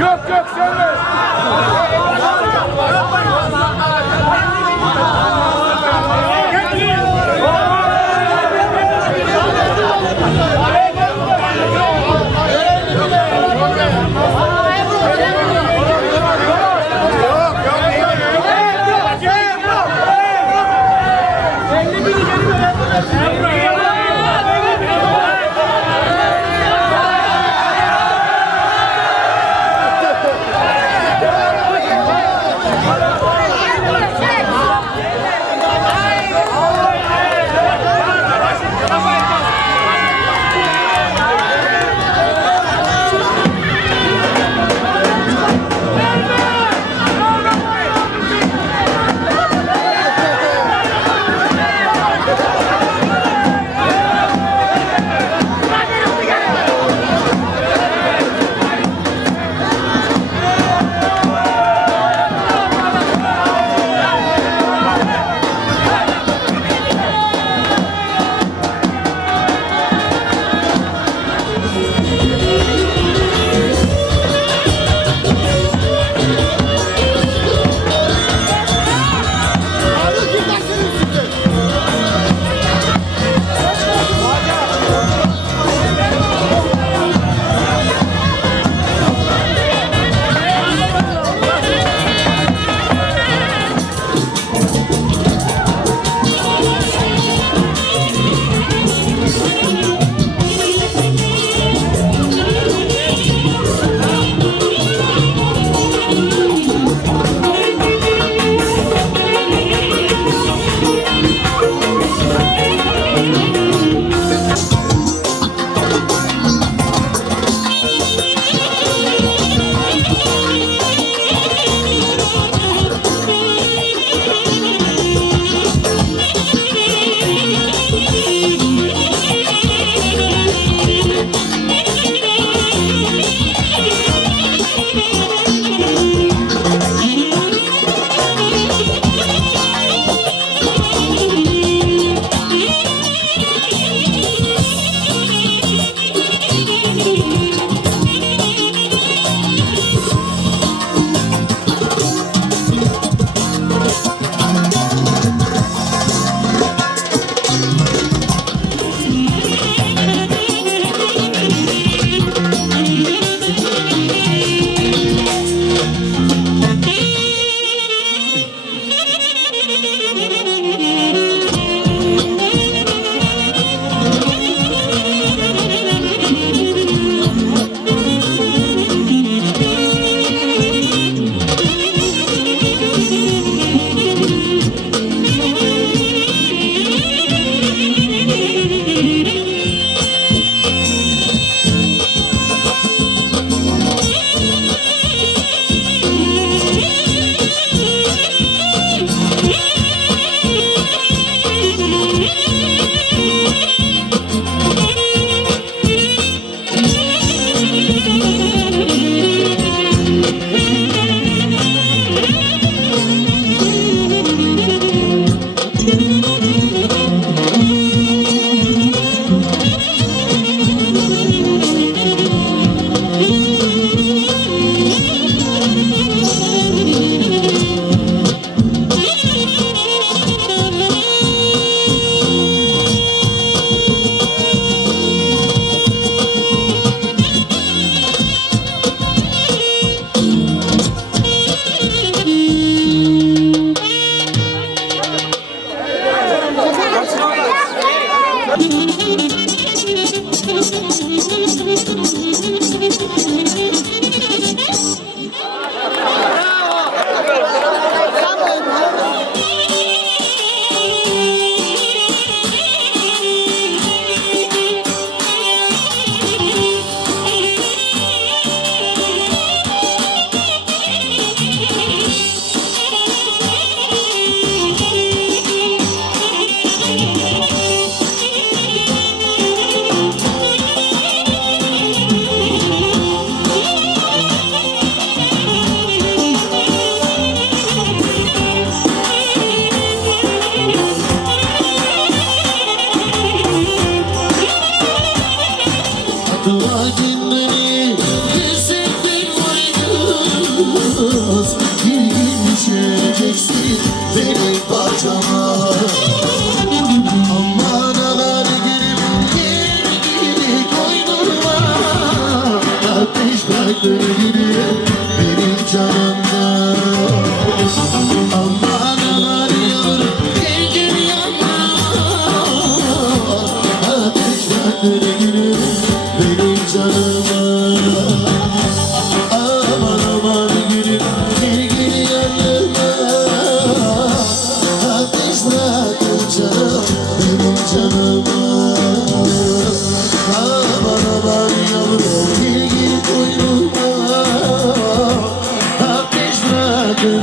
Yok yok söyle.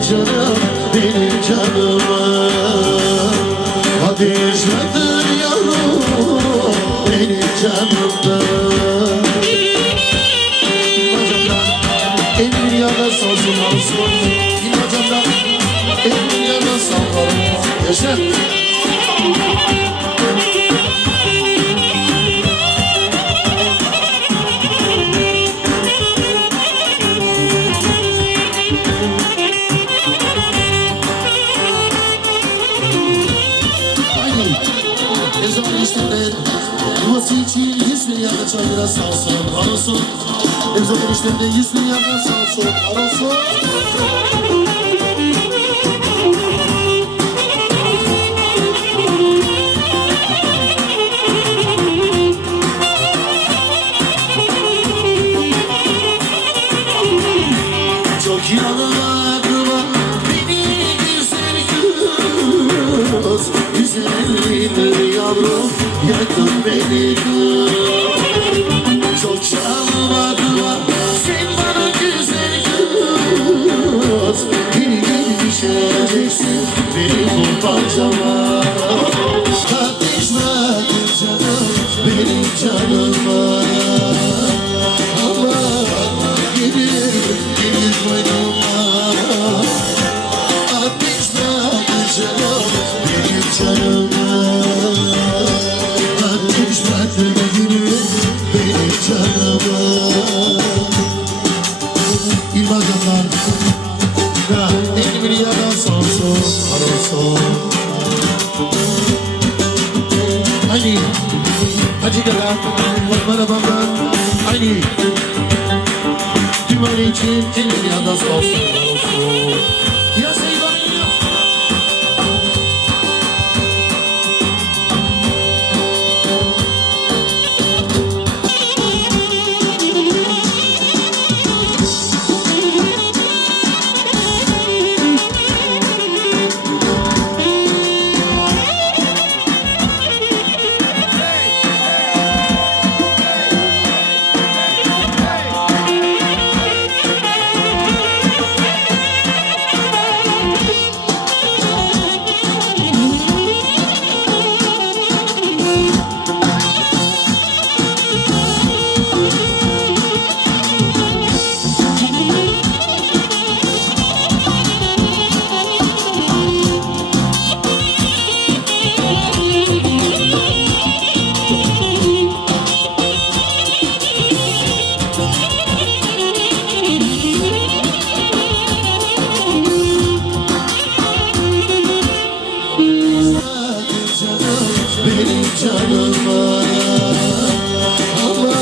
canım benim canıma. Ateşledir yavrum benim canımda. Elin yana sonsuz olsun İlmacamdan elin yana sallarım. Yaşa. Yuvası için 100 milyar çayıra salsın arasın. Evzal eniştemde 100 milyar salsın arasın. Çok yanaklı beni güzel kız. Güzelliğindir yavrum yakın beni kız. Çok şanlılar sen bana güzel kız. Beni gibi düşeceksin benim bu parçama. Ateşledim canım benim canıma. Ama gelir boynuma. Ateşledim canım benim canıma. Ateşledim benim canıma. İlmazanlar da elimi yana sonsuz arasın. Hani hacı gelen bana bana hani tüm öyle için elimi yana sonsuz arasın. Ya seydanım ya. Benim canıma. Ama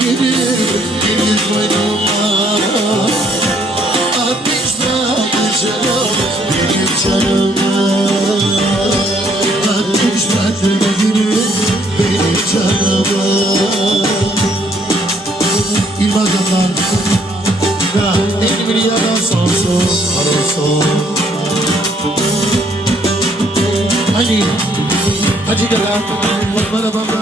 gelir boynuma. Ateşledim canım benim canıma. Ateşledim benim canıma. İlmazanlar da elimi yana sonsuz arasın. Hani hacı gelen bana bana